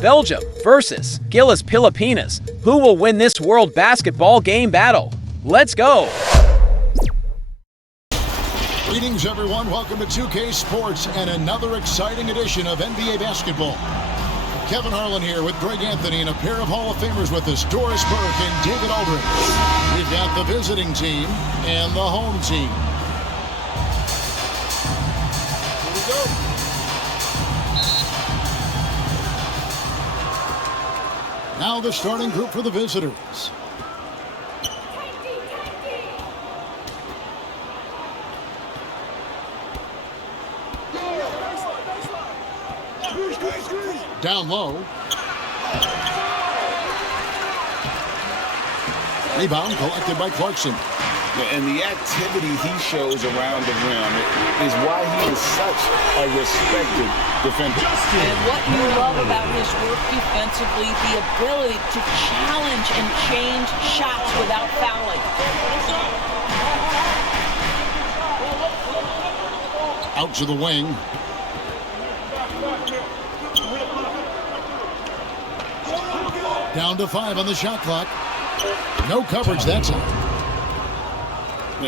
Belgium versus GILAS Pilipinas. Who will win this World Basketball Game battle? Let's go! Greetings, everyone. Welcome to 2K Sports and another exciting edition of NBA basketball. Kevin Harlan here with Greg Anthony and a pair of Hall of Famers with us, Doris Burke and David Aldridge. We've got the visiting team and the home team. Here we go. Now the starting group for the visitors. Down low. Rebound collected by Clarkson. And the activity he shows around the rim is why he is such a respected defender. And what you love about his work defensively, the ability to challenge and change shots without fouling. Out to the wing. Down to 5 on the shot clock. No coverage that time.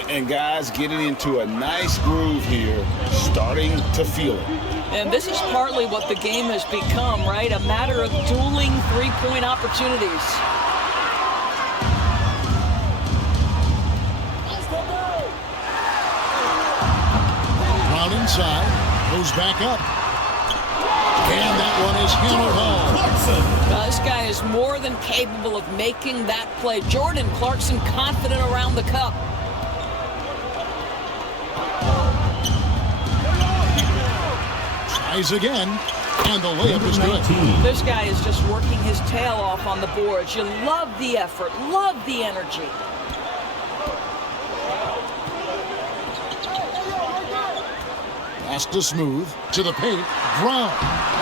And guys getting into a nice groove here, starting to feel it. And this is partly what the game has become, right? A matter of dueling three-point opportunities. Brown inside, goes back up. And that one is hammered home. This guy is more than capable of making that play. Jordan Clarkson confident around the cup. Tries again, and the layup is good. This guy is just working his tail off on the boards. You love the effort, love the energy. Pass to Smooth, to the paint, Brown.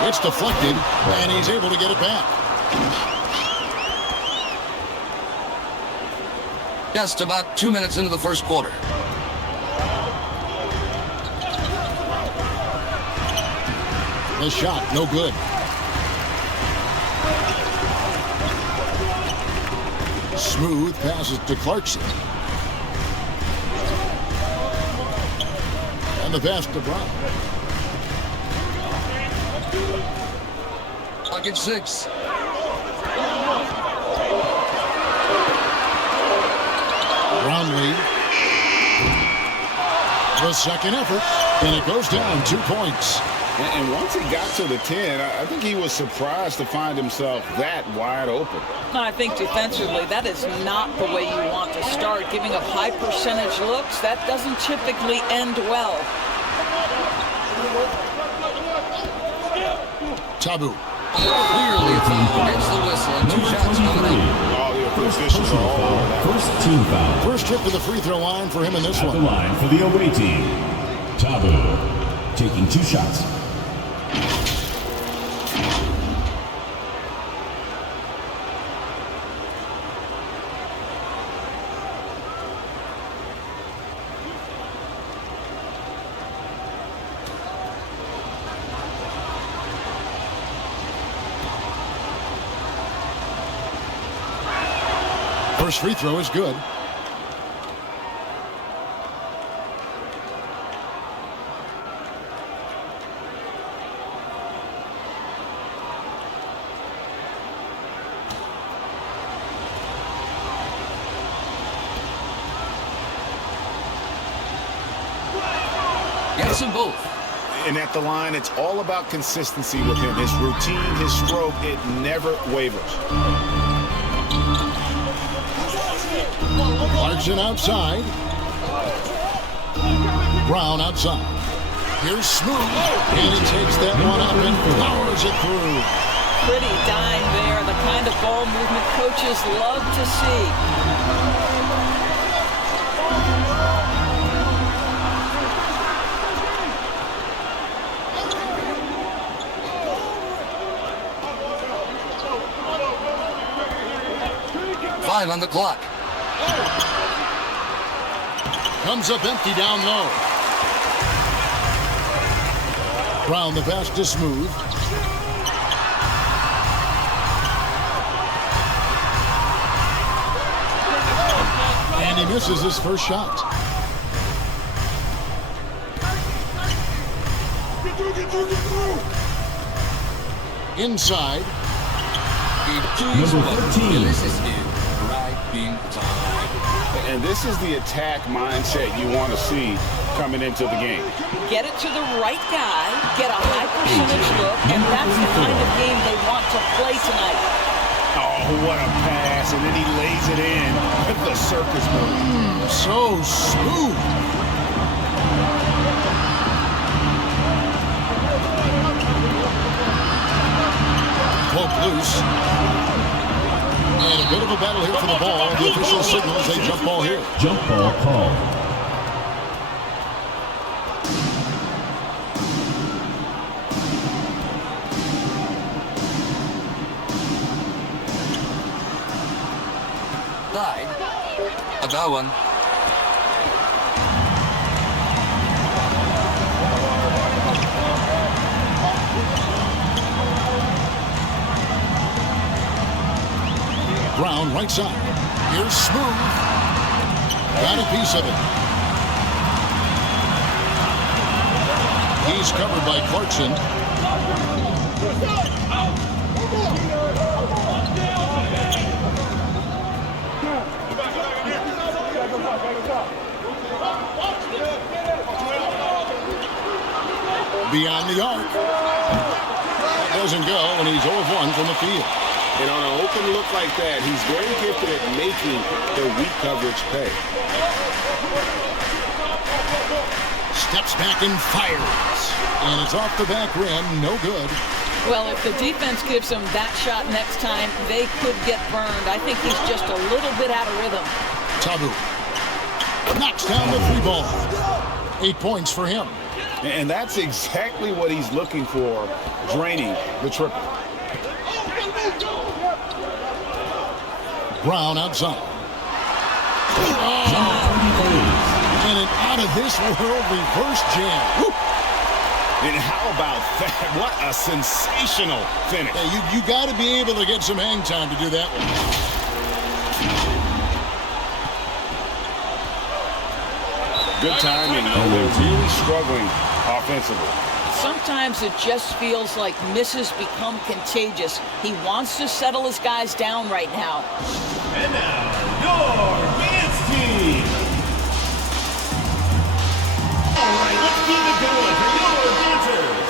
It's deflected, and he's able to get it back. Just about 2 minutes into the first quarter. The shot, no good. Smooth passes to Clarkson. And the pass to Brown. Pocket 6. Brown lead. The second effort, and it goes down 2 points. And once he got to the 10, I think he was surprised to find himself that wide open. I think defensively, that is not the way you want to start. Giving up high percentage looks, that doesn't typically end well. Tabu. Clearly a foul. Gets the whistle and 2 shots coming up. All the officials are all over that. First team foul. First trip to the free throw line for him in this At one. the line for the away team. Tabu taking 2 shots. First free throw is good. Gets them both. And at the line, it's all about consistency with him. His routine, his stroke, it never wavers. Clarkson outside. Brown outside. Here's Smooth, and he takes that one up and powers it through. Pretty dime there, the kind of ball movement coaches love to see. Five on the clock. Comes up empty down low. Brown the pass to Smooth. And he misses his first shot. Inside. Number 13. This is it. Right in time. And this is the attack mindset you want to see coming into the game. Get it to the right guy, get a high percentage look, and that's the kind of game they want to play tonight. Oh, what a pass, and then he lays it in with the circus move. So smooth. Poke loose. And a bit of a battle here for the ball. The official signals a jump ball here. Jump ball call. Died. I got one. Brown right side. Here's Smooth. Got a piece of it. He's covered by Clarkson. Beyond the arc. That doesn't go, and he's 0 of 1 from the field. And on an open look like that, he's very gifted at making the weak coverage pay. Steps back and fires. And it's off the back rim. No good. Well, if the defense gives him that shot next time, they could get burned. I think he's just a little bit out of rhythm. Tabu knocks down the 3 ball. 8 points for him. And that's exactly what he's looking for, draining the triple. Brown outside. And an out-of-this-world reverse jam. Woo. And how about that? What a sensational finish. Yeah, you got to be able to get some hang time to do that one. Good timing. They're really struggling offensively. Sometimes it just feels like misses become contagious. He wants to settle his guys down right now. And now, your dance team. All right, let's keep it going for your dancers.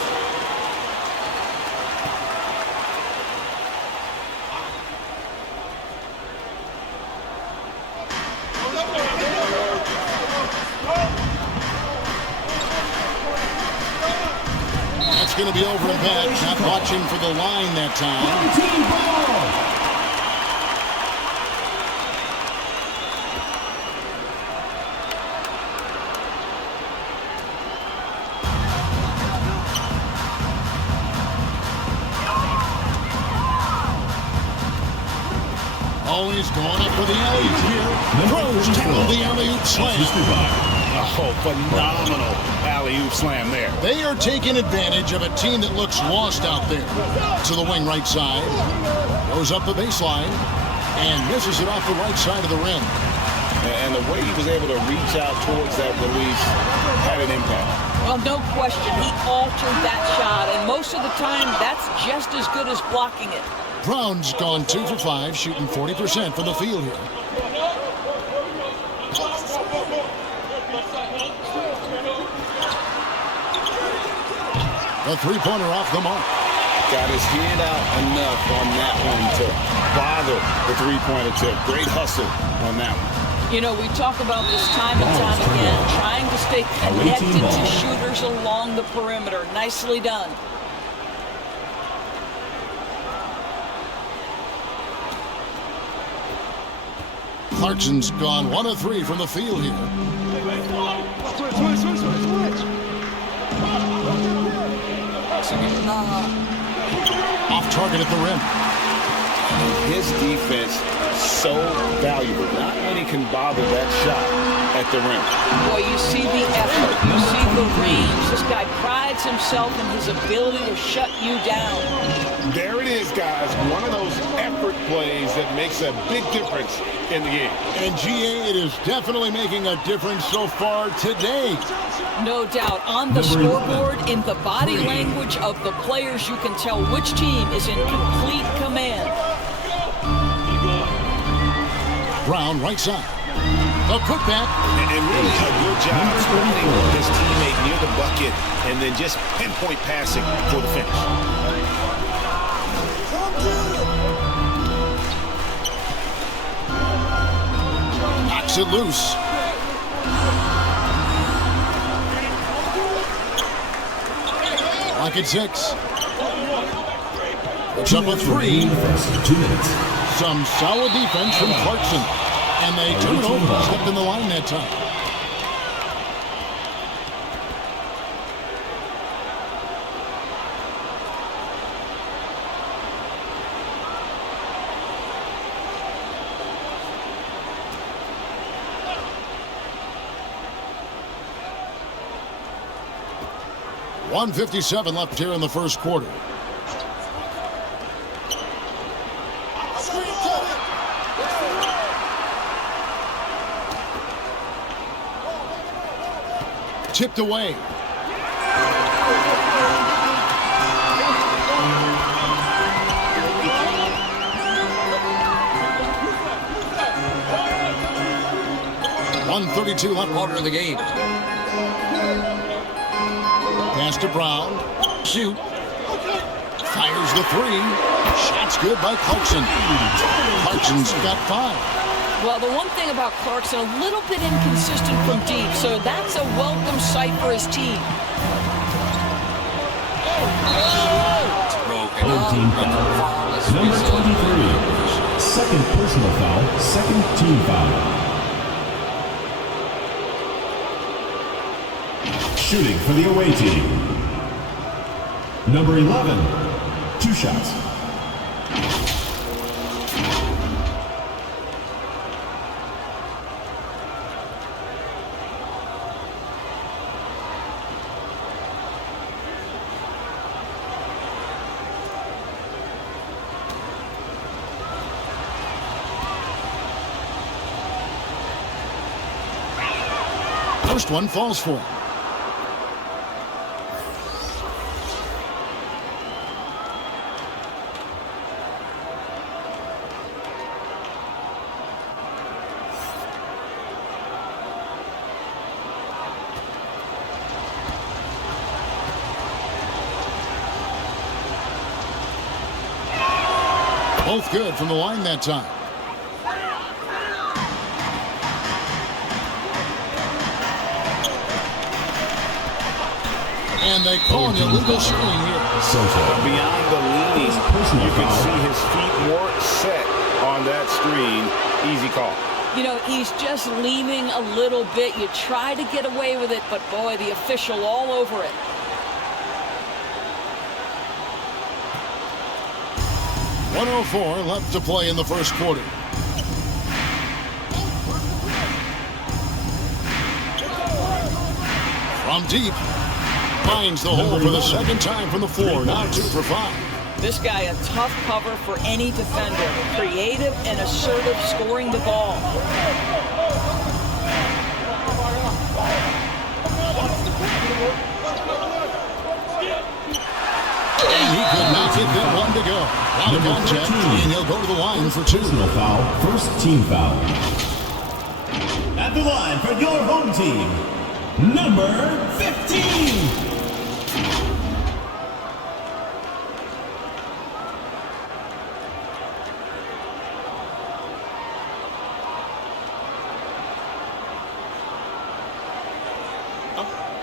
That's going to be over and back. Not watching for the line that time. Team ball. Always going up for the alley-oop here. Throws down the alley-oop slam. Oh, phenomenal alley-oop slam there. They are taking advantage of a team that looks lost out there. To the wing right side. Goes up the baseline. And misses it off the right side of the rim. And the way he was able to reach out towards that release had an impact. Well, no question, he altered that shot, and most of the time, that's just as good as blocking it. Brown's gone 2 for 5, shooting 40% from the field here. The three-pointer off the mark. Got his hand out enough on that one to bother the three-pointer tip. Great hustle on that one. You know, we talk about this time and time again, trying to stay connected to shooters along the perimeter. Nicely done. Clarkson's gone 1 of 3 from the field here. Off target at the rim. His defense so valuable. Not many can bother that shot at the rim. Boy, you see the effort, you see the range. This guy prides himself in his ability to shut you down. There it is, guys. One of those effort plays that makes a big difference in the game. And GA, it is definitely making a difference so far today. No doubt. On the scoreboard, in the body language of the players, you can tell which team is in complete command. Brown, right side. A putback. And really a good job splitting with his teammate near the bucket and then just pinpoint passing for the finish. Knocks it loose. Like it's 6. It's up a 3. 2 minutes. Some solid defense from Clarkson. And they turn it over. Stepped in the line that time. .157 left here in the first quarter. Tipped away. .132 left. Quarter of the game. Pass to Brown. Shoot. Fires the 3. Shot's good by Clarkson. Clarkson's got 5. Well, the one thing about Clarkson, a little bit inconsistent from deep, so that's a welcome sight for his team. Third team foul. Number 23. Second personal foul. Second team foul. Shooting for the away team. Number 11. 2 shots. First one falls for him. Both good from the line that time. And they call an illegal screen here. Beyond the leaning, you can see his feet more set on that screen. Easy call. You know, he's just leaning a little bit. You try to get away with it, but boy, the official all over it. .104 left to play in the first quarter. From deep. Finds the hole for the second time from the floor. Now 2 for 5. This guy a tough cover for any defender. Creative and assertive scoring the ball. And he could not get that one to go. Out of contact, and he'll go to the line for 2. Personal foul. First team foul. At the line for your home team. Number 15.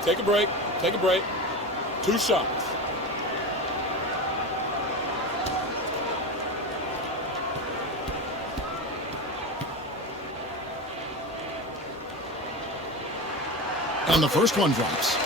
Take a break. Take a break. 2 shots. And the first one drops.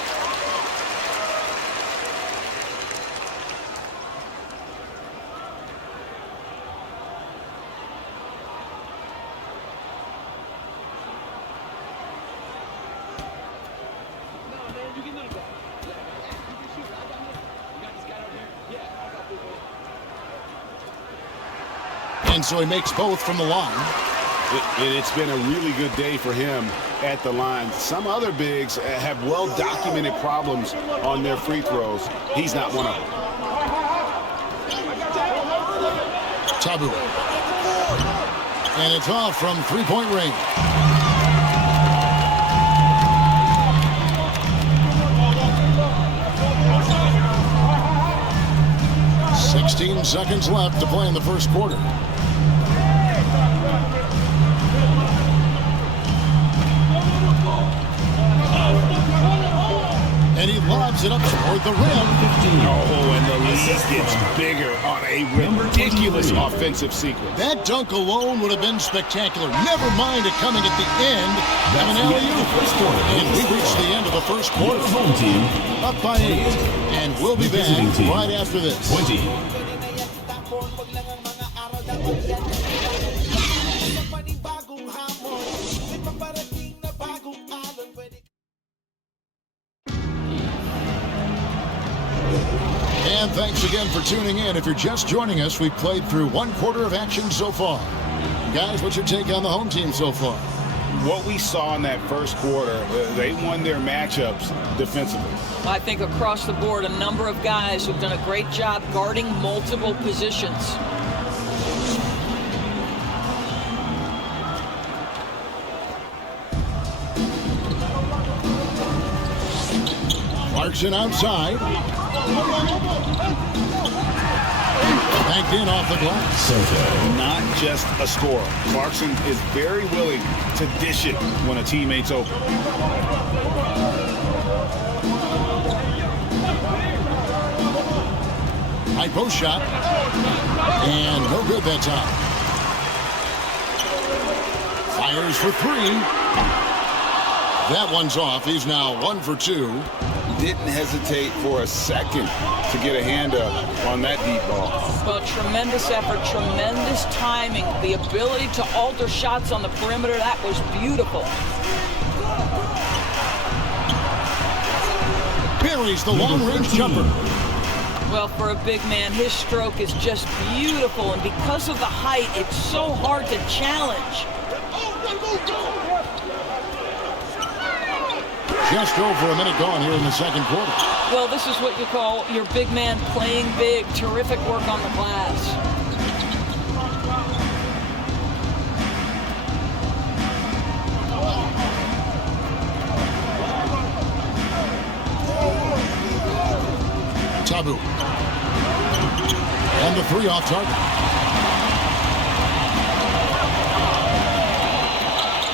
And so he makes both from the line. It's been a really good day for him at the line. Some other bigs have well-documented problems on their free throws. He's not one of them. Tabu. And it's off from three-point range. "16 seconds left to play in the first quarter. And he lobs it up toward the rim. Oh, and the lead gets bigger on a ridiculous offensive sequence. That dunk alone would have been spectacular. Never mind it coming at the end of an alley-oop. And we reached the end of the first quarter. Home team Up by 8. And we'll be back right after this. 20. And thanks again for tuning in. If you're just joining us, we've played through one quarter of action so far. Guys, what's your take on the home team so far? What we saw in that first quarter, they won their matchups defensively. I think across the board, a number of guys who've done a great job guarding multiple positions. Clarkson outside. Banked in off the glass. Not just a scorer. Clarkson is very willing to dish it when a teammate's open. High post shot. And no good that time. Fires for 3. That one's off. He's now 1 for 2. Didn't hesitate for a second to get a hand up on that deep ball. Well, tremendous effort, tremendous timing, the ability to alter shots on the perimeter. That was beautiful. Buries the long-range jumper. Well, for a big man, his stroke is just beautiful, and because of the height, it's so hard to challenge. Just over a minute gone here in the second quarter. Well, this is what you call your big man playing big. Terrific work on the glass. Tabu. And the 3 off target.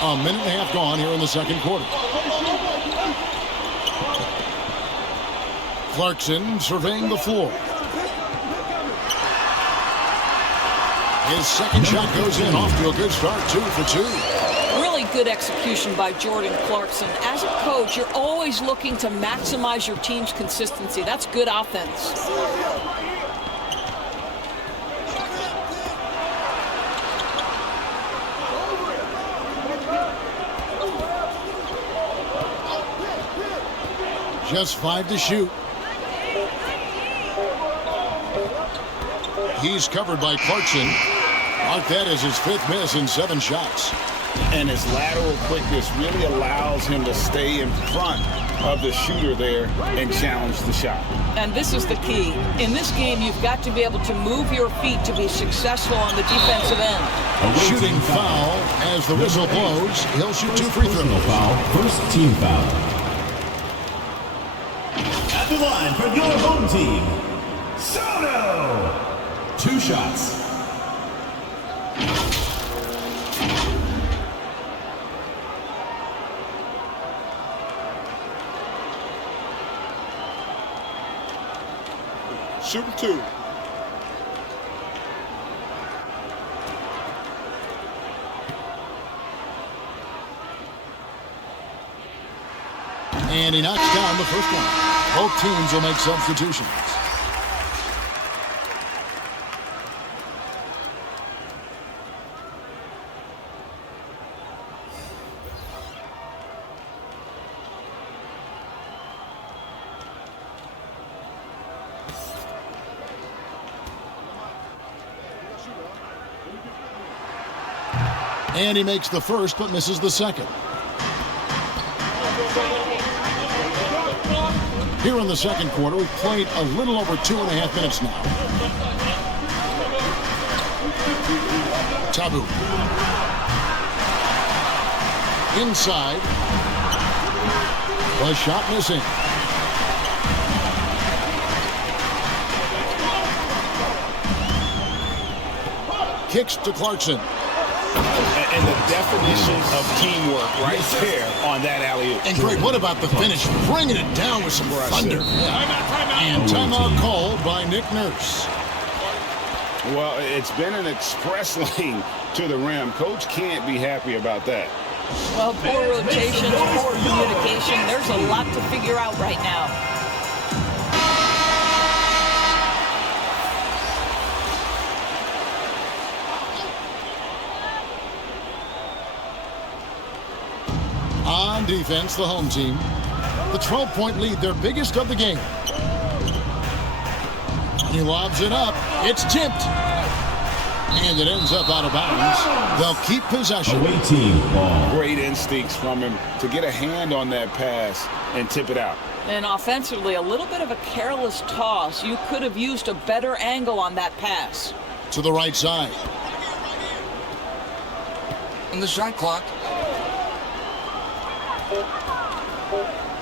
A minute and a half gone here in the second quarter. Clarkson surveying the floor. His second shot goes in, off to a good start, 2 for 2. Really good execution by Jordan Clarkson. As a coach, you're always looking to maximize your team's consistency. That's good offense. Just 5 to shoot. He's covered by Clarkson. Mark that as his 5th miss in 7 shots. And his lateral quickness really allows him to stay in front of the shooter there and challenge the shot. And this is the key. In this game, you've got to be able to move your feet to be successful on the defensive end. A shooting foul as the whistle blows. He'll shoot 2 free throws. Foul. First team foul. At the line for your home team, Soto. 2 shots. Shooting 2. And he knocks down the first one. Both teams will make substitutions. And he makes the first, but misses the second. Here in the second quarter, we've played a little over 2.5 minutes now. Tabu. Inside. The shot missing. Kicks to Clarkson. And the definition of teamwork right there on that alley-oop. And Greg, what about the finish? Bringing it down with some thunder. And timeout called by Nick Nurse. Well, it's been an express lane to the rim. Coach can't be happy about that. Well, poor rotations, poor communication. There's a lot to figure out right now. On defense, the home team. The 12-point lead, their biggest of the game. He lobs it up. It's tipped. And it ends up out of bounds. They'll keep possession. Away team ball. Great instincts from him to get a hand on that pass and tip it out. And offensively, a little bit of a careless toss. You could have used a better angle on that pass. To the right side. On the shot clock.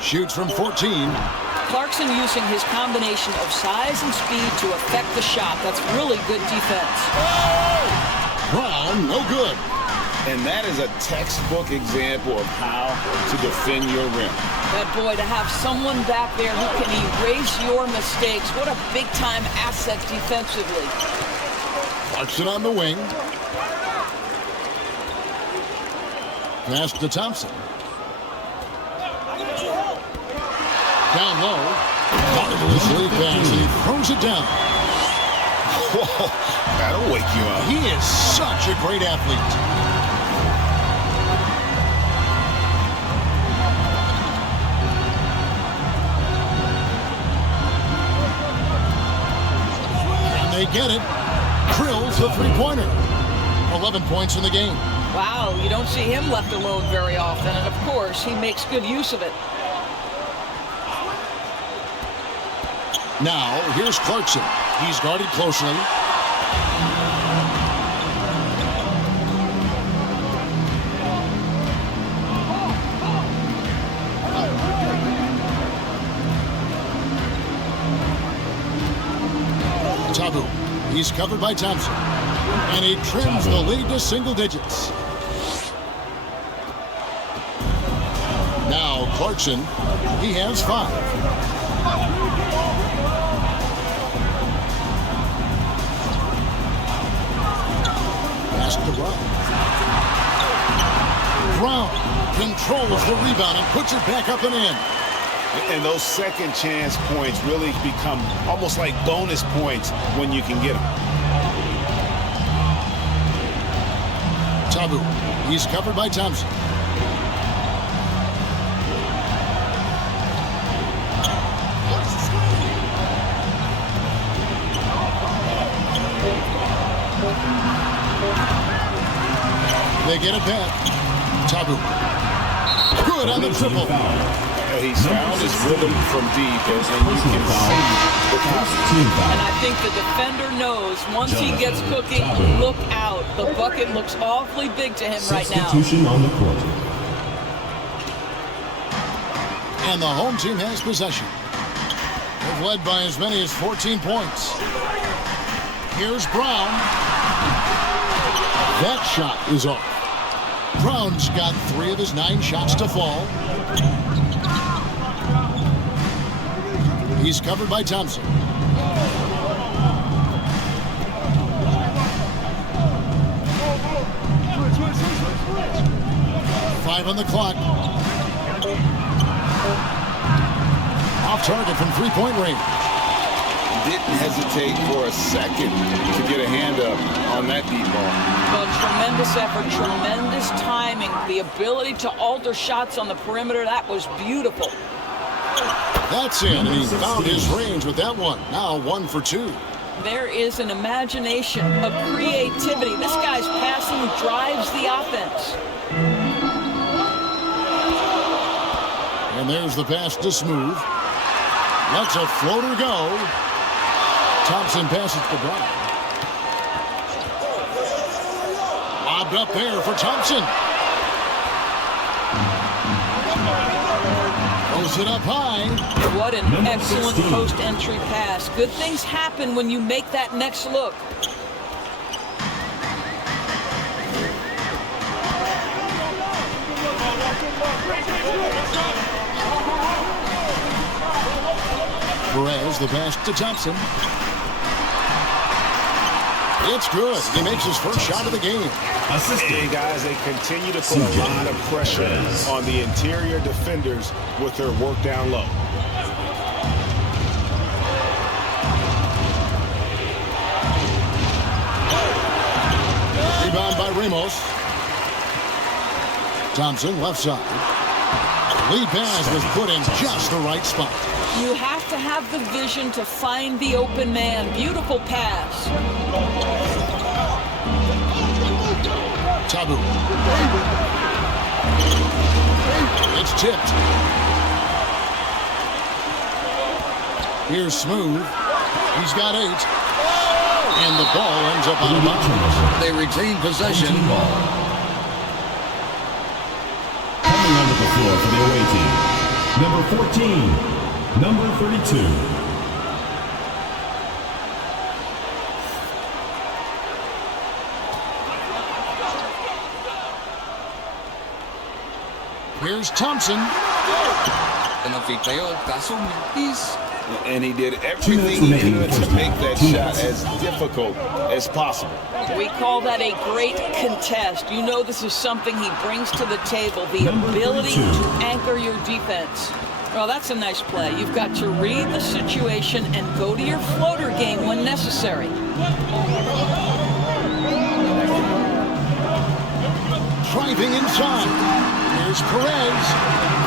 Shoots from 14. Clarkson using his combination of size and speed to affect the shot. That's really good defense. Brown, no good. And that is a textbook example of how to defend your rim. That boy, to have someone back there who can erase your mistakes. What a big-time asset defensively. Clarkson on the wing. Pass to Thompson. Down low. Marvelous lead pass, and he throws it down. Whoa, that'll wake you up. He is such a great athlete. And they get it. Drills the three-pointer. 11 points in the game. Wow, you don't see him left alone very often, and of course, he makes good use of it. Now, here's Clarkson. He's guarded closely. Tabu. He's covered by Thompson. And he trims the lead to single digits. Now, Clarkson. He has 5. To Brown controls the rebound and puts it back up and in. And those second chance points really become almost like bonus points when you can get them. Tabu. He's covered by Thompson. They get it back. Tabu. Good on the triple. He's found his rhythm from deep, and you can see the And I think the defender knows once he gets cooking, look out. The bucket looks awfully big to him right now. Substitution on the court. And the home team has possession. They've led by as many as 14 points. Here's Brown. That shot is off. Brown's got 3 of his 9 shots to fall. He's covered by Thompson. Five on the clock. Off target from three-point range. Didn't hesitate for a second to get a hand up on that deep ball. Well, tremendous effort, tremendous timing, the ability to alter shots on the perimeter. That was beautiful. That's it, and he found his range with that one. Now 1 for 2. There is an imagination, a creativity. This guy's passing drives the offense. And there's the pass to Smooth. Lets a floater go. Thompson passes to Brown. Lobbed up there for Thompson. Throws it up high. What an excellent post-entry pass. Good things happen when you make that next look. Perez, the pass to Thompson. It's good. He makes his first shot of the game. Hey, guys, they continue to put a lot of pressure on the interior defenders with their work down low. Rebound by Ramos. Thompson, left side. Lead pass was put in just the right spot. You have to have the vision to find the open man. Beautiful pass. Tabu. It's tipped. Here's Smooth. He's got 8. And the ball ends up out of bounds. They retain possession. Coming onto the floor for the away team. Number 14, number 32. Here's Thompson. And he did everything he could to make that shot as difficult as possible. We call that a great contest. You know this is something he brings to the table, the ability to anchor your defense. Well, that's a nice play. You've got to read the situation and go to your floater game when necessary. Driving inside. Here's Perez.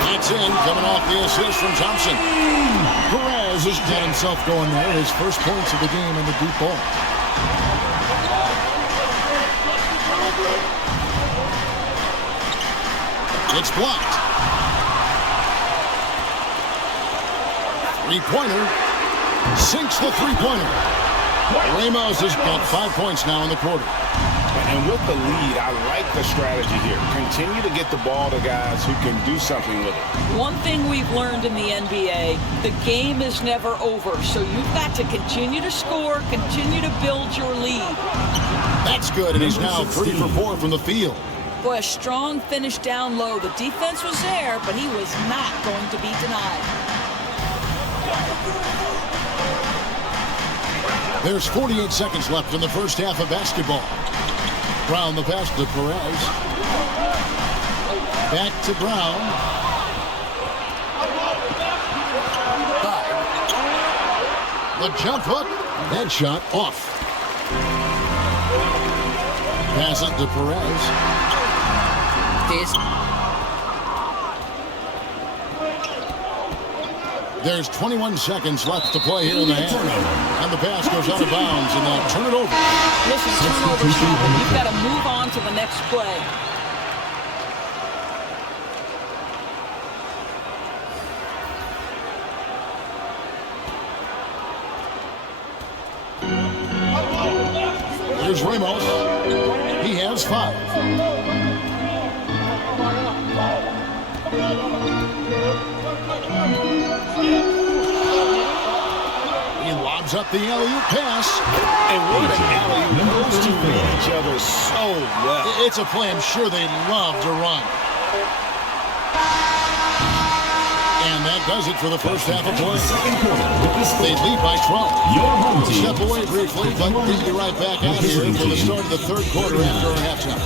That's in, coming off the assist from Thompson. Perez has got himself going there. His first points of the game in the deep ball. It's blocked. Three-pointer. Sinks the three-pointer. Ramos has got 5 points now in the quarter. And with the lead, I like the strategy here. Continue to get the ball to guys who can do something with it. One thing we've learned in the NBA, the game is never over. So you've got to continue to score, continue to build your lead. That's good, and he's now 3 for 4 from the field. Boy, a strong finish down low. The defense was there, but he was not going to be denied. There's 48 seconds left in the first half of basketball. Brown the pass to Perez. Back to Brown. The jump hook. That shot off. Pass it to Perez. There's 21 seconds left to play here in the half. And the pass goes out of bounds, and they'll turn it over. Listen, turnovers happen. You've got to move on to the next play. Here's Ramos. He has 5. He lobs up the alley-oop pass. And what an alley-oop. Those two read each other so well. It's a play I'm sure they love to run. And that does it for the first half of play. They lead by 12. Step away briefly, but we'll get you right back out here for the start of the third quarter after our halftime.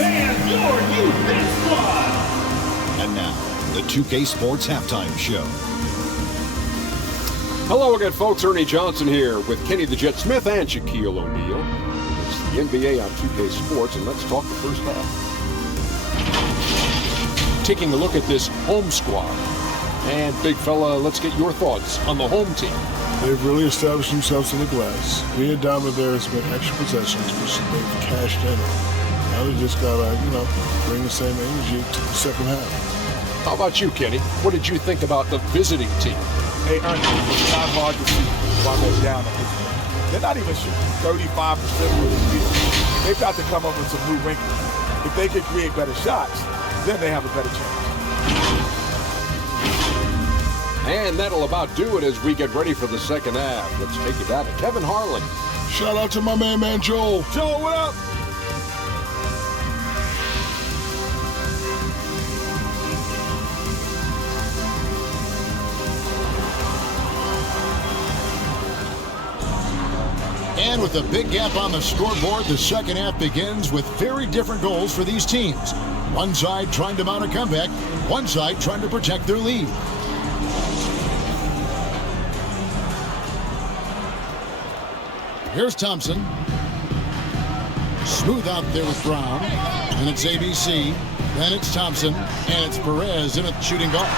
And your youth squad. And now, the 2K Sports Halftime Show. Hello again, folks. Ernie Johnson here with Kenny the Jet Smith and Shaquille O'Neal. It's the NBA on 2K Sports, and let's talk the first half. Taking a look at this home squad. And big fella, let's get your thoughts on the home team. They've really established themselves in the glass. Being dominant there has been extra possessions, which they've cashed in on. Now they just gotta, bring the same energy to the second half. How about you, Kenny? What did you think about the visiting team? Hey, Ernie, it's not hard to see why they're down on this game. They're not even shooting 35% for the field. They've got to come up with some new wrinkles. If they can create better shots, then they have a better chance. And that'll about do it as we get ready for the second half. Let's take it down to Kevin Harlan. Shout out to my man Joel. Joel, what up? And with a big gap on the scoreboard, the second half begins with very different goals for these teams. One side trying to mount a comeback, one side trying to protect their lead. Here's Thompson. Smooth out there with Brown. And it's ABC. Then it's Thompson. And it's Perez in a shooting guard.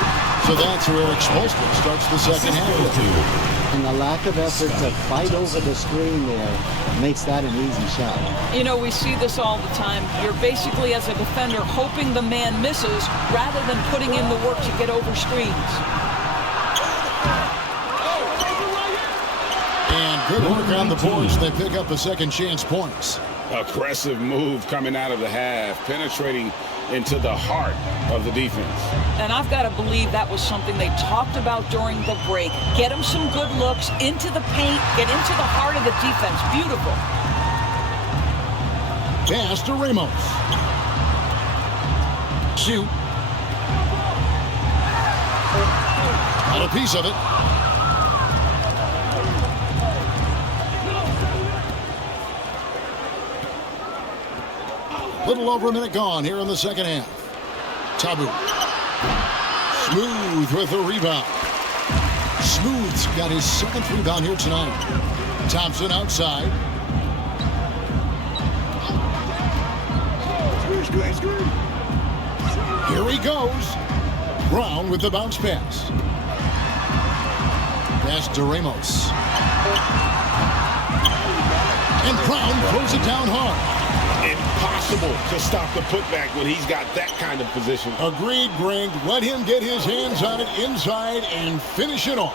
So that's where Eric Spolstra starts the second half. And the lack of effort to fight over the screen there makes that an easy shot. You know, we see this all the time. You're basically, as a defender, hoping the man misses rather than putting in the work to get over screens. And good work on the boards. They pick up a second chance points. Aggressive move coming out of the half, penetrating into the heart of the defense. And I've got to believe that was something they talked about during the break. Get them some good looks into the paint, get into the heart of the defense. Beautiful. Pass to Ramos. Shoot. Got a piece of it. Little over a minute gone here in the second half. Tabu. Smooth with the rebound. Smooth's got his seventh rebound here tonight. Thompson outside. Here he goes. Brown with the bounce pass. Pass to Ramos. And Brown throws it down hard. Impossible to stop the putback when he's got that kind of position. Agreed, Greg. Let him get his hands on it inside and finish it off.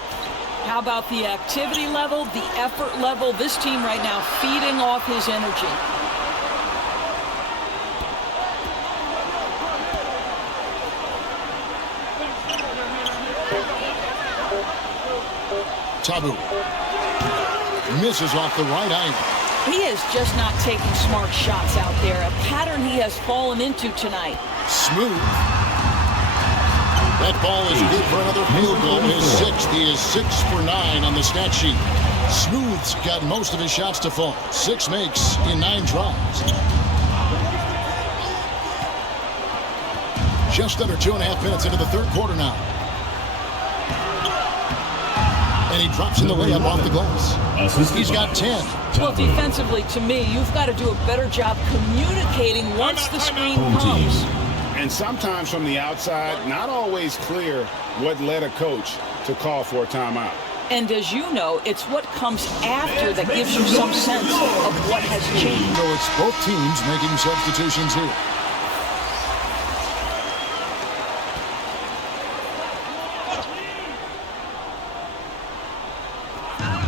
How about the activity level, the effort level? This team right now feeding off his energy. Tabu. Misses off the right angle. He is just not taking smart shots out there. A pattern he has fallen into tonight. Smooth. That ball is good for another field goal. His sixth. He is 6 for 9 on the stat sheet. Smooth's got most of his shots to fall. 6 makes in 9 tries. Just under 2.5 minutes into the third quarter now. And he drops in the layup off the glass. He's got 10. Well, defensively, to me, you've got to do a better job communicating once the screen comes. And sometimes from the outside, not always clear what led a coach to call for a timeout. And as you know, it's what comes after that gives you some sense of what has changed. So it's both teams making substitutions here.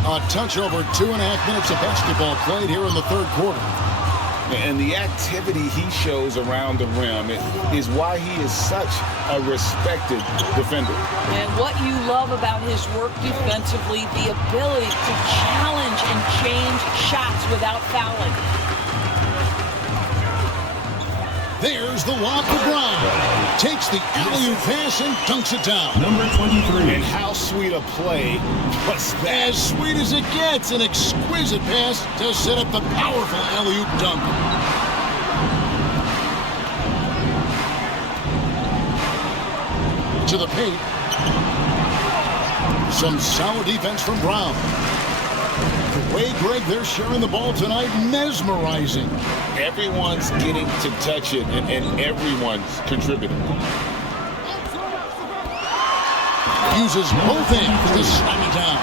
A touch over 2.5 minutes of basketball played here in the third quarter. And the activity he shows around the rim is why he is such a respected defender. And what you love about his work defensively, the ability to challenge and change shots without fouling. There's the lob to Brown. Takes the alley-oop pass and dunks it down. Number 23. And how sweet a play was that? As sweet as it gets. An exquisite pass to set up the powerful alley-oop dunk. To the paint. Some solid defense from Brown. The way, Greg, they're sharing the ball tonight, mesmerizing. Everyone's getting to touch it, and everyone's contributing. Uses both hands to slam it down.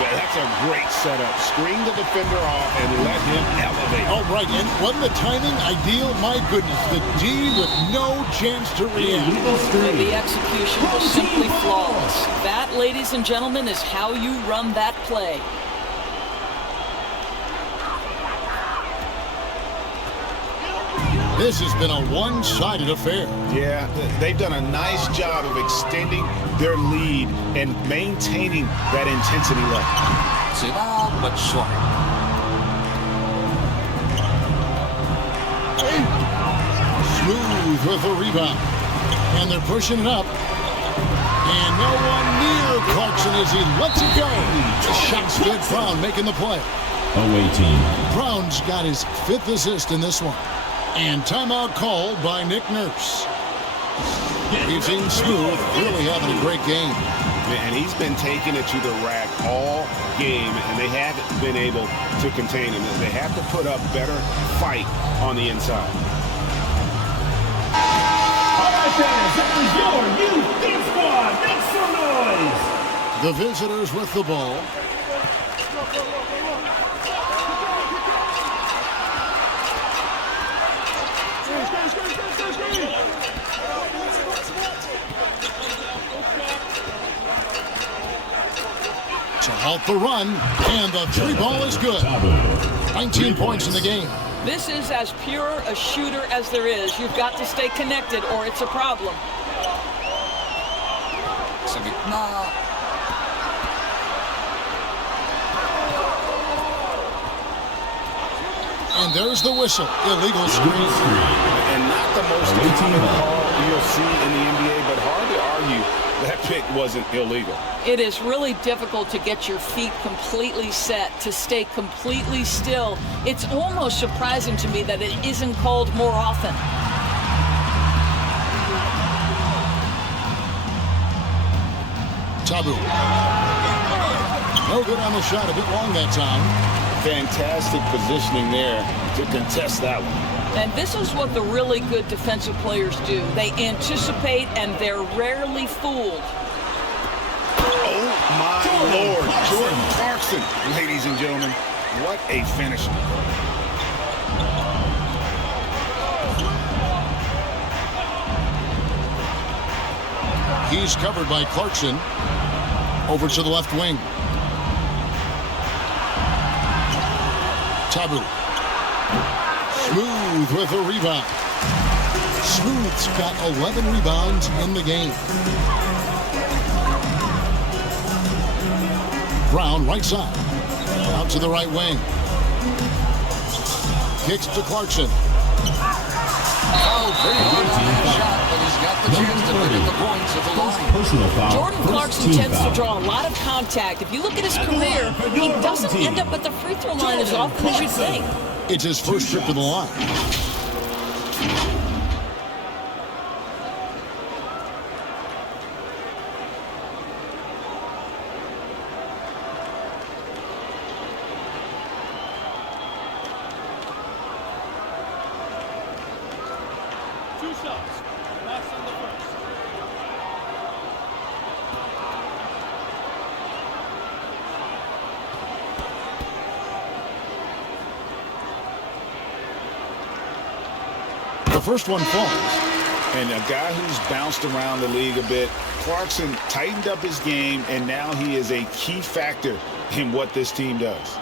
Yeah, that's a great setup. Screen the defender off and let him elevate. All right, and wasn't the timing ideal? My goodness, the D with no chance to react. And the execution was simply flawless. That, ladies and gentlemen, is how you run that play. This has been a one-sided affair. Yeah, they've done a nice job of extending their lead and maintaining that intensity level. Small but short. Smooth with the rebound. And they're pushing it up. And no one near Clarkson as he lets it go. The shot's good. Brown making the play. Away team. Brown's got his 5th assist in this one. And timeout called by Nick Nurse. He's in Smooth, really having a great game. And he's been taking it to the rack all game, and they haven't been able to contain him. They have to put up better fight on the inside. All right, fans, that was your youth team squad. Make some noise. The visitors with the ball. To halt the run, and the 3 ball is good. 19 points in the game. This is as pure a shooter as there is. You've got to stay connected or it's a problem. And there's the whistle. Illegal screen. And not the most common call you'll see in the NBA, but hard to argue that pick wasn't illegal. It is really difficult to get your feet completely set, to stay completely still. It's almost surprising to me that it isn't called more often. Tabu. No good on the shot, a bit long that time. Fantastic positioning there to contest that one. And this is what the really good defensive players do. They anticipate and they're rarely fooled. Oh my Lord, Jordan Clarkson, ladies and gentlemen, what a finish. He's covered by Clarkson. Over to the left wing. Tabu. Smooth with a rebound. Smooth's got 11 rebounds in the game. Brown, right side. Out to the right wing. Kicks to Clarkson. Oh, pretty good on that shot, but he's got the chance to pick up the points at the line. Jordan Clarkson tends to draw a lot of contact. If you look at his career, he doesn't end up at the free throw line as often as you'd think. It's his first trip to the line. The first one falls. And a guy who's bounced around the league a bit, Clarkson tightened up his game, and now he is a key factor in what this team does.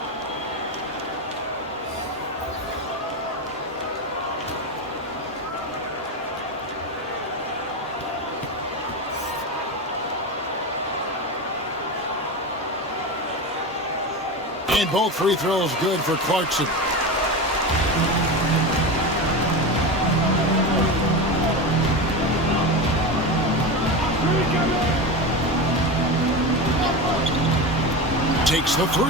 And both free throws good for Clarkson. Takes the 3.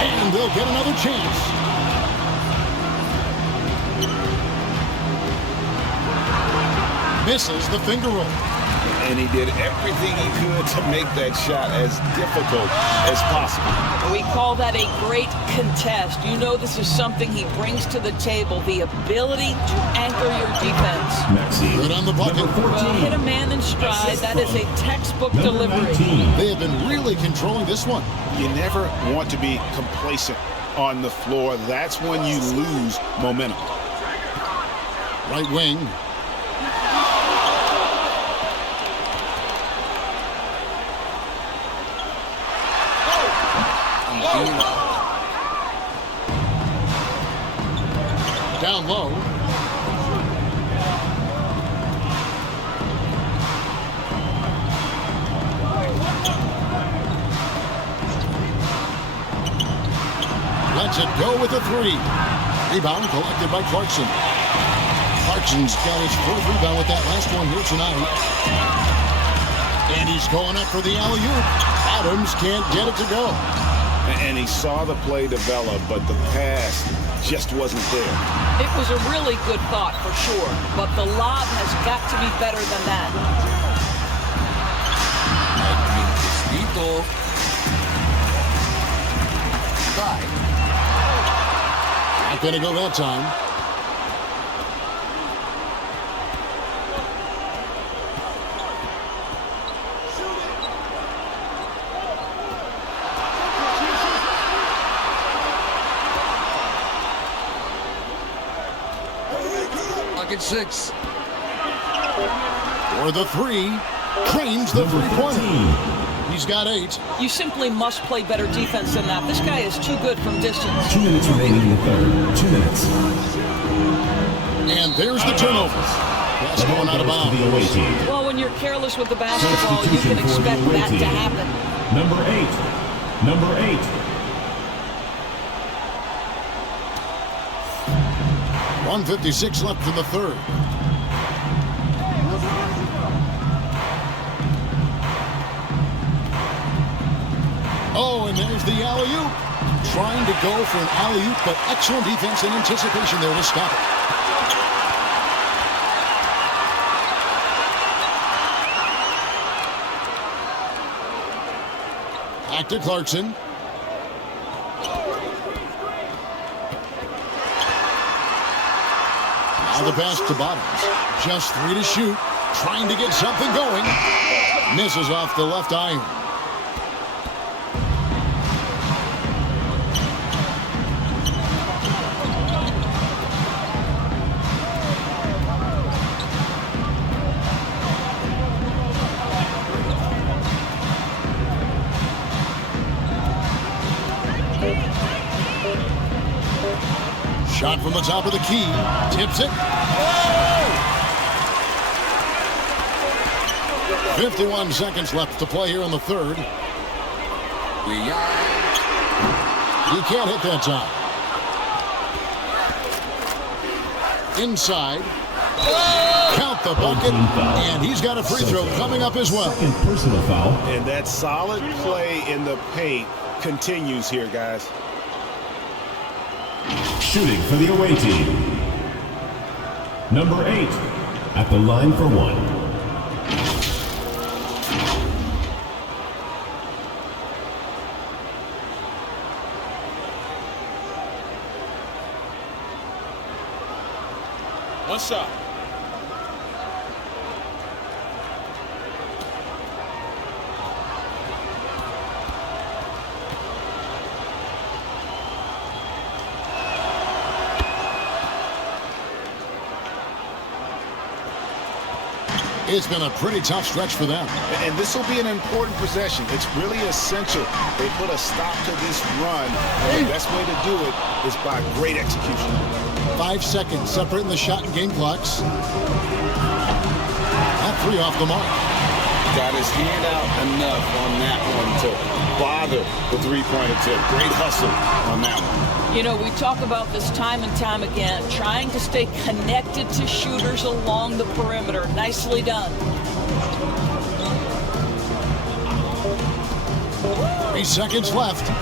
And they'll get another chance. Misses the finger roll. And he did everything he could to make that shot as difficult as possible. We call that a great contest. You know this is something he brings to the table, the ability to anchor your defense. Good on the bucket. Well, hit a man in stride. That is a textbook delivery. They have been really controlling this one. You never want to be complacent on the floor. That's when you lose momentum. Right wing. Down low. Lets it go with a three. Rebound collected by Clarkson. Clarkson's got his fourth rebound with that last one here tonight. And he's going up for the alley-oop. Adams can't get it to go. And he saw the play develop, but the pass just wasn't there. It was a really good thought for sure, but the lob has got to be better than that. Not going to go that time. Pocket 6. For the three. Claims the three-pointer. He's got 8. You simply must play better defense than that. This guy is too good from distance. 2 minutes remaining in the third. 2 minutes. And there's the turnover. That's going out of bounds. Well, when you're careless with the basketball, you can expect that to happen. Number 8. Number 8. .156 left in the third. Oh, and there's the alley-oop. Trying to go for an alley-oop, but excellent defense and anticipation there to stop it. Back to Clarkson. Now the pass to Bottoms. Just 3 to shoot. Trying to get something going. Misses off the left iron. Shot from the top of the key. Tips it. 51 seconds left to play here in the third. He can't hit that time. Inside. Count the bucket. And he's got a free throw coming up as well. Second personal foul. And that solid play in the paint continues here, guys. Shooting for the away team. Number 8 at the line for 1. One shot. It's been a pretty tough stretch for them. And this will be an important possession. It's really essential they put a stop to this run. And the best way to do it is by great execution. 5 seconds separating the shot and game clocks. That 3 off the mark. Got his hand out enough on that one to bother the three-point attempt. Great hustle on that one. You know, we talk about this time and time again, trying to stay connected to shooters along the perimeter. Nicely done. 3 seconds left. And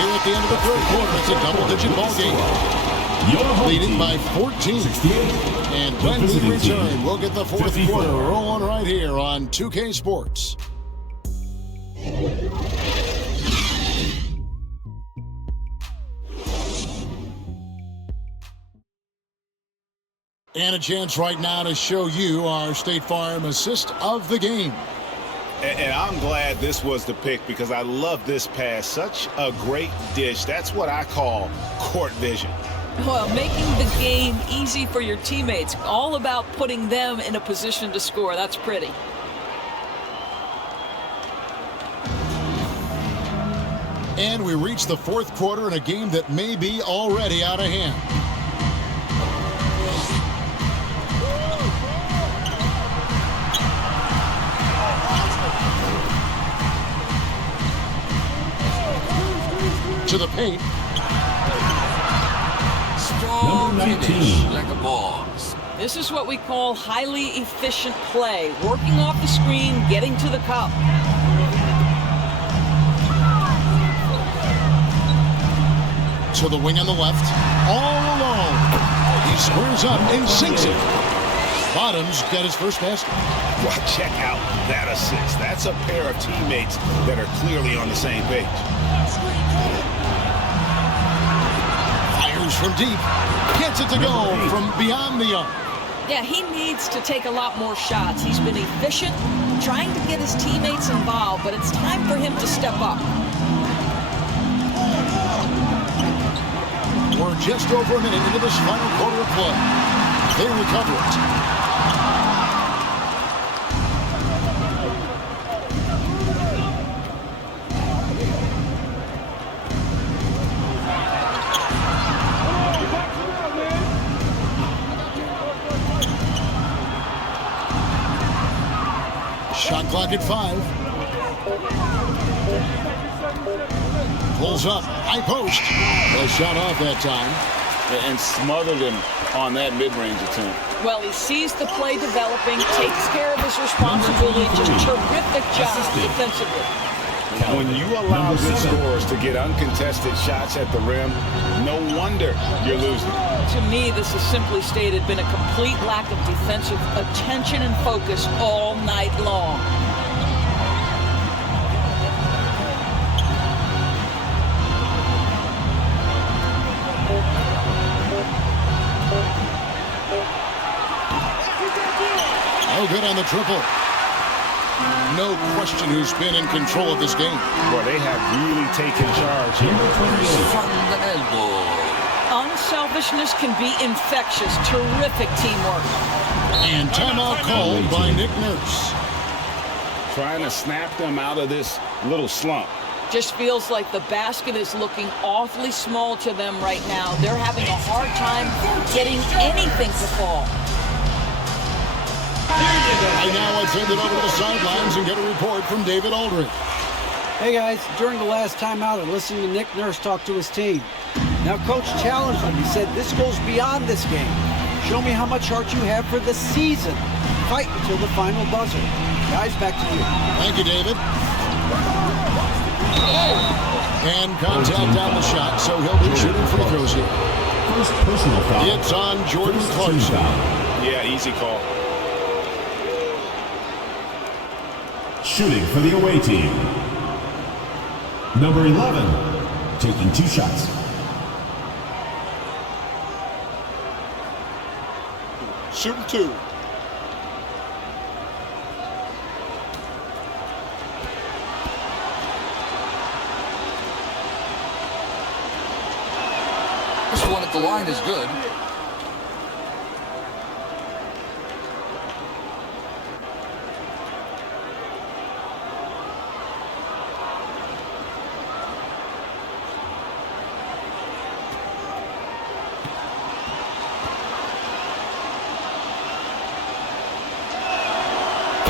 here at the end of the third quarter, it's a double-digit ball game. leading by 14. And when we return, we'll get the fourth quarter rolling right here on 2K Sports. And a chance right now to show you our State Farm assist of the game. And I'm glad this was the pick because I love this pass. Such a great dish. That's what I call court vision. Well, making the game easy for your teammates. All about putting them in a position to score. That's pretty. And we reach the fourth quarter in a game that may be already out of hand. To the paint. Strong finish like a boss. This is what we call highly efficient play. Working off the screen, getting to the cup. To the wing on the left. All alone. He squares up and sinks it. Bottoms got his first basket. Well, check out that assist. That's a pair of teammates that are clearly on the same page. Fires from deep. Gets it to go from beyond the arc. Yeah, he needs to take a lot more shots. He's been efficient, trying to get his teammates involved, but it's time for him to step up. We're just over a minute into this final quarter of play. They recover it. Shot clock at 5. Pulls up, high post. Well, shot off that time. And smothered him on that mid-range attempt. Well, he sees the play developing, takes care of his responsibility. Just terrific job defensively. When you allow good scorers to get uncontested shots at the rim, no wonder you're losing. To me, this is simply stated been a complete lack of defensive attention and focus all night long. No good on the triple. No question who's been in control of this game. Boy, they have really taken charge here. From the elbow. Unselfishness can be infectious. Terrific teamwork. And timeout called by Nick Nurse. Trying to snap them out of this little slump. Just feels like the basket is looking awfully small to them right now. They're having a hard time getting anything to fall. And now let's send it over to the sidelines and get a report from David Aldridge. Hey guys, during the last timeout, I listened to Nick Nurse talk to his team. Now Coach challenged them. He said, this goes beyond this game. Show me how much heart you have for the season. Fight until the final buzzer. Guys, back to you. Thank you, David. And contact on the shot, so he'll be shooting free throws here. First personal foul. It's on Jordan Clarkson. Yeah, easy call. Shooting for the away team. Number 11, taking 2 shots. Shooting 2. This one at the line is good.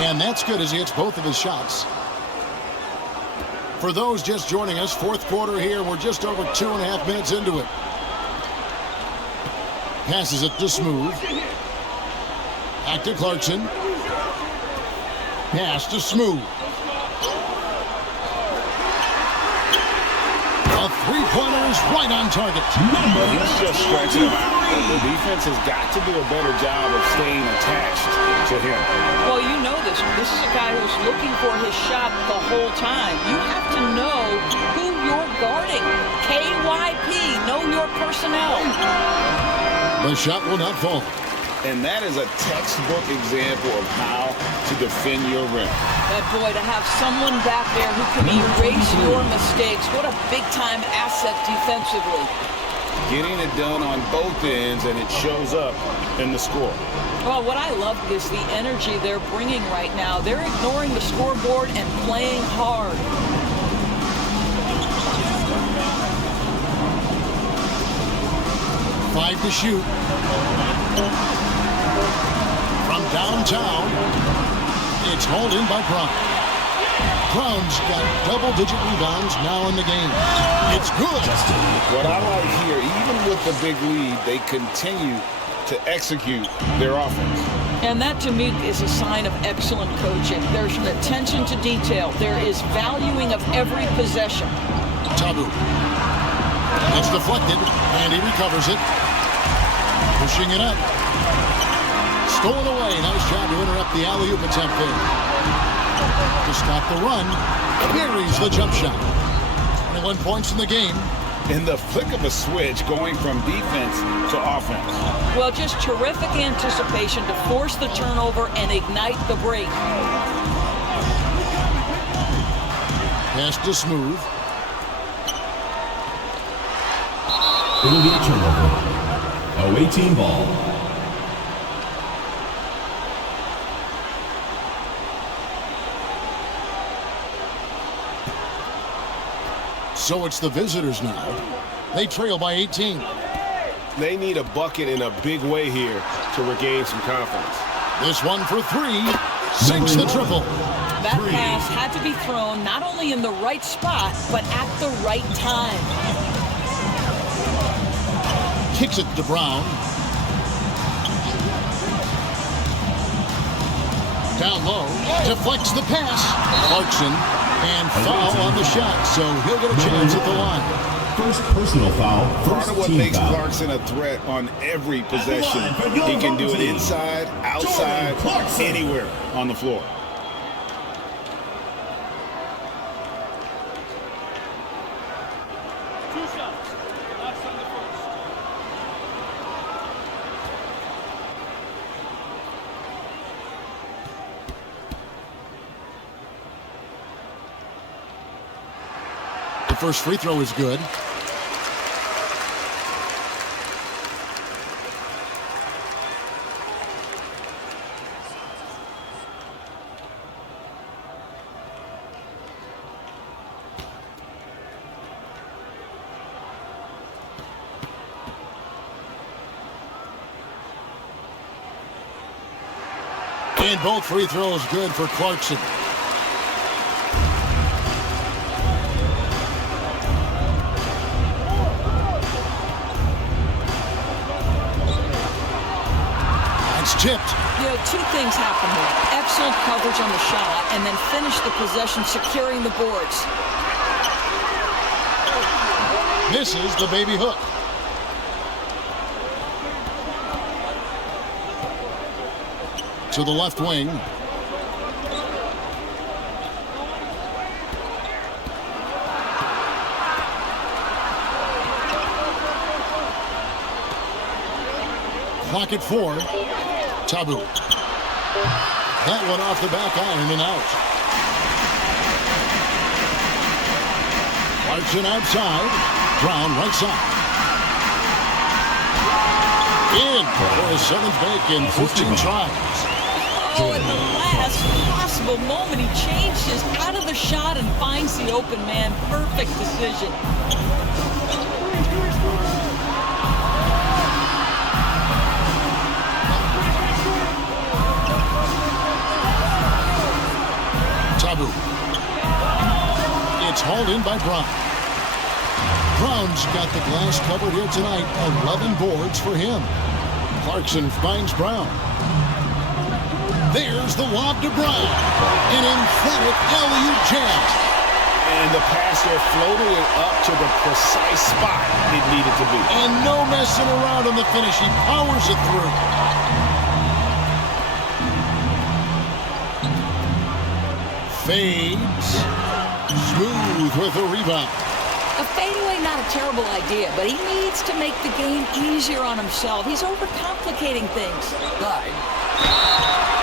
And that's good as he hits both of his shots. For those just joining us, fourth quarter here. We're just over 2.5 minutes into it. Passes it to Smooth. Back to Clarkson. Pass to Smooth. A three-pointer is right on target. He's just stretching him out. The defense has got to do a better job of staying attached to him. Well, you know this. This is a guy who's looking for his shot the whole time. You have to know who you're guarding. KYP, know your personnel. The shot will not fall. And that is a textbook example of how to defend your rim. But boy, to have someone back there who can erase your mistakes, what a big-time asset defensively. Getting it done on both ends, and it shows up in the score. Well, what I love is the energy they're bringing right now. They're ignoring the scoreboard and playing hard. Five to shoot. From downtown, it's hauled in by Brown. Brown's got double-digit rebounds now in the game. It's good. What I like here, even with the big lead, they continue to execute their offense. And that, to me, is a sign of excellent coaching. There's an attention to detail. There is valuing of every possession. Tabu. It's deflected, and he recovers it. Pushing it up. Stolen away. Nice job to interrupt the alley-oop attempt there. To stop the run, buries the jump shot. 21 points in the game. In the flick of a switch, going from defense to offense. Well, just terrific anticipation to force the turnover and ignite the break. Pass to Smooth. It'll be a turnover. Away team ball. So it's the visitors now. They trail by 18. They need a bucket in a big way here to regain some confidence. This one for three. Sinks the triple. That pass had to be thrown not only in the right spot, but at the right time. Kicks it to Brown. Down low. Deflects the pass. Clarkson. And foul on the shot, so he'll get a chance at the line. First personal foul, Part of what makes Clarkson a threat on every possession. He can do it inside, outside, anywhere on the floor. First free throw is good. And both free throws good for Clarkson. Tipped. You know, two things happen here. Excellent coverage on the shot, and then finish the possession securing the boards. Misses the baby hook. To the left wing. Clock at 4. Tabu. That one off the back iron and out. Clarkson outside. Brown right side. In for his seventh make in 14 tries. Oh, at the last possible moment, he changes out of the shot and finds the open man. Perfect decision. It's hauled in by Brown. Brown's got the glass covered here tonight. 11 boards for him. Clarkson finds Brown. There's the lob to Brown. An emphatic alley-oop jam. And the pass there floated it up to the precise spot it needed to be. And no messing around on the finish. He powers it through. Fades. Smooth with a rebound. A fadeaway, not a terrible idea, but he needs to make the game easier on himself. He's overcomplicating things. Side.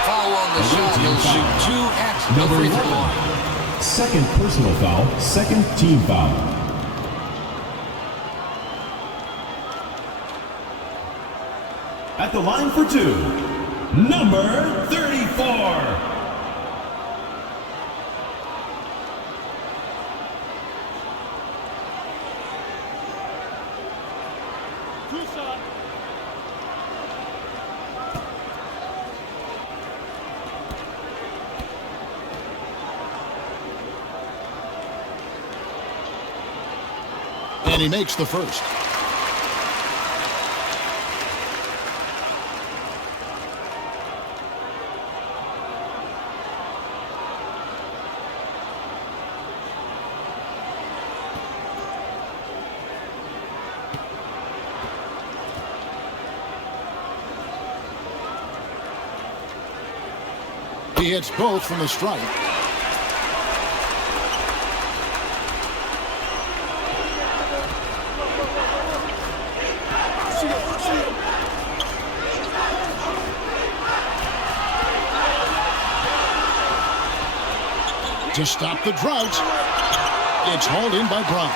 Foul on the shot. He'll shoot 2 at the free throw line. Second personal foul, second team foul. At the line for 2, number 34. And he makes the first. He hits both from the stripe. To stop the drought, it's hauled in by Brown.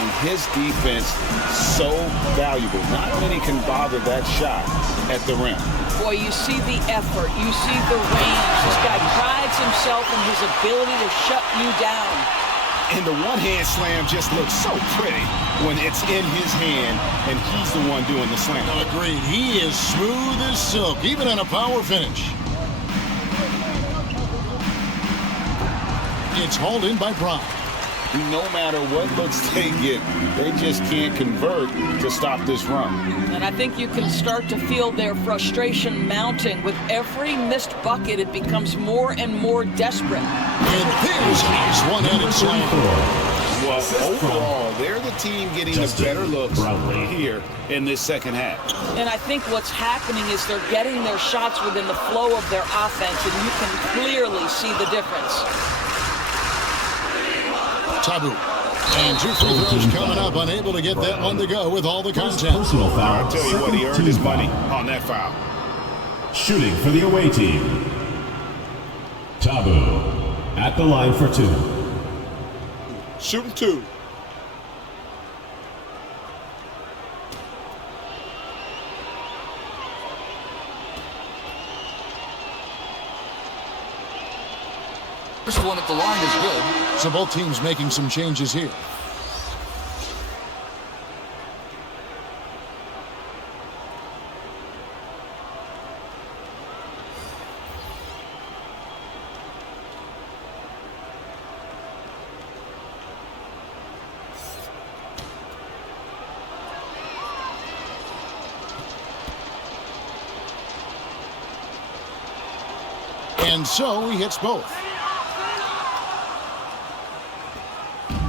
And his defense so valuable. Not many can bother that shot at the rim. Boy, you see the effort. You see the range. This guy prides himself in his ability to shut you down. And the one-hand slam just looks so pretty when it's in his hand and he's the one doing the slam. Agreed. He is smooth as silk, even on a power finish. It's hauled in by Brown. No matter what looks they get, they just can't convert to stop this run. And I think you can start to feel their frustration mounting. With every missed bucket, it becomes more and more desperate. And there's a nice one-handed slam. Well, overall, they're the team getting the better looks here in this second half. And I think what's happening is they're getting their shots within the flow of their offense, and you can clearly see the difference. Tabu. And 2 free throws coming up, unable to get that one to go with all the content. Personal foul. I'll tell you what, he earned his money on that foul. Shooting for the away team, Tabu at the line for 2. Shooting 2. First one at the line is good. So both teams making some changes here. And so he hits both.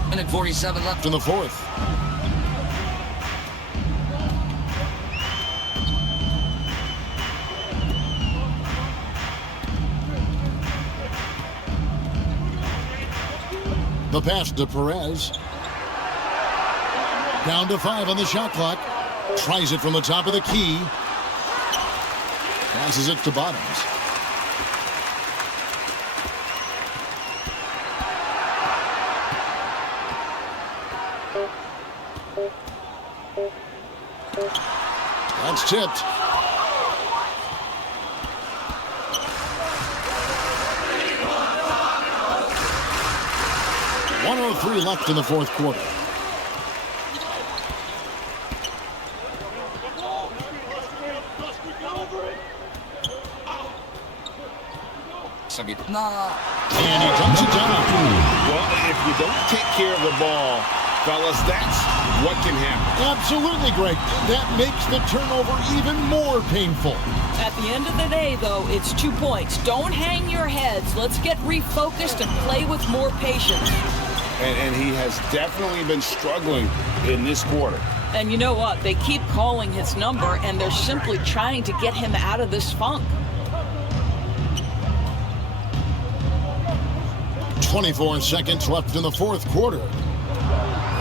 Minute 47 left in the fourth. The pass to Perez. Down to 5 on the shot clock. Tries it from the top of the key. Passes it to Bottoms. That's tipped. .103 left in the fourth quarter. And he dumps it down. Well, if you don't take care of the ball, fellas, that's what can happen. Absolutely, Greg. That makes the turnover even more painful. At the end of the day, though, it's 2 points. Don't hang your heads. Let's get refocused and play with more patience. and he has definitely been struggling in this quarter. And you know what? They keep calling his number, and they're simply trying to get him out of this funk. 24 seconds left in the fourth quarter.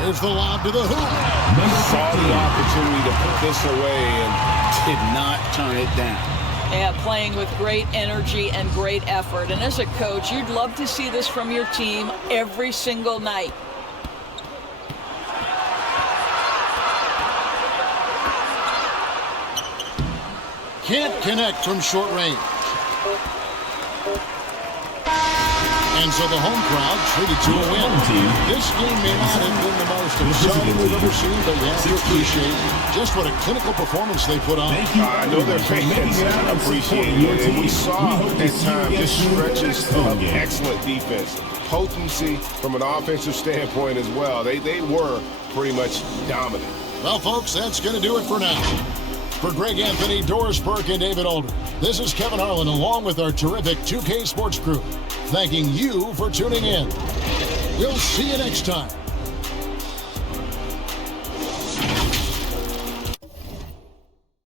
Here's the lob to the hoop. Saw the opportunity to put this away and did not turn it down. Yeah, playing with great energy and great effort. And as a coach, you'd love to see this from your team every single night. Can't connect from short range. And so the home crowd treated to a win. This game may not have been the most exciting we've ever seen, but we have to appreciate just what a clinical performance they put on. I know their fans appreciate it, and we saw at times just stretches of excellent defense. Potency from an offensive standpoint as well. They were pretty much dominant. Well, folks, that's going to do it for now. For Greg Anthony, Doris Burke, and David Alder, this is Kevin Harlan along with our terrific 2K Sports crew, thanking you for tuning in. We'll see you next time.